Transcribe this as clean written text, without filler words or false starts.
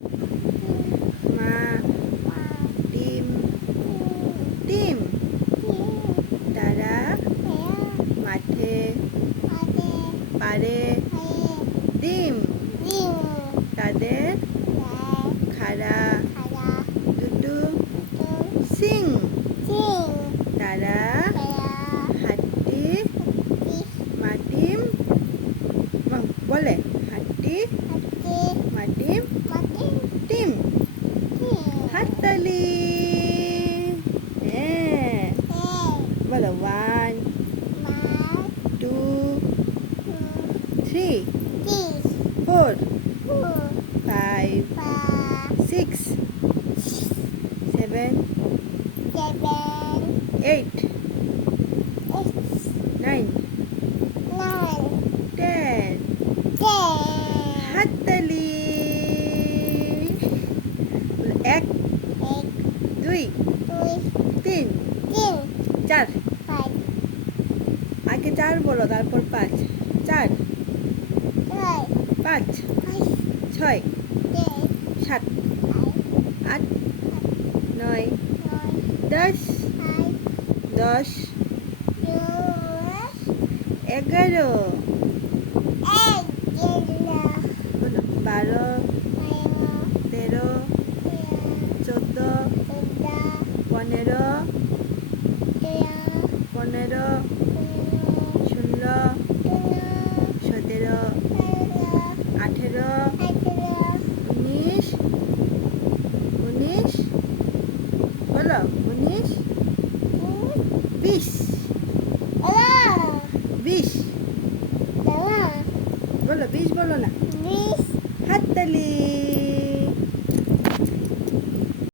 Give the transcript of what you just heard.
মা ডিম ডিম তারা মাঠে পারে ডিম তাদের খাড়া দুটো সিং তারা হাড্ডি মাটিম বলে হাড্ডি মাটিম টিম হাততালি হ্যাঁ বলো 1 2 3 4 5 6 7 8 9 10 হাততালি 1 2 3 4 আগে 4 বলো তারপর 5 4 5 6 7 8 9 10 10 11 12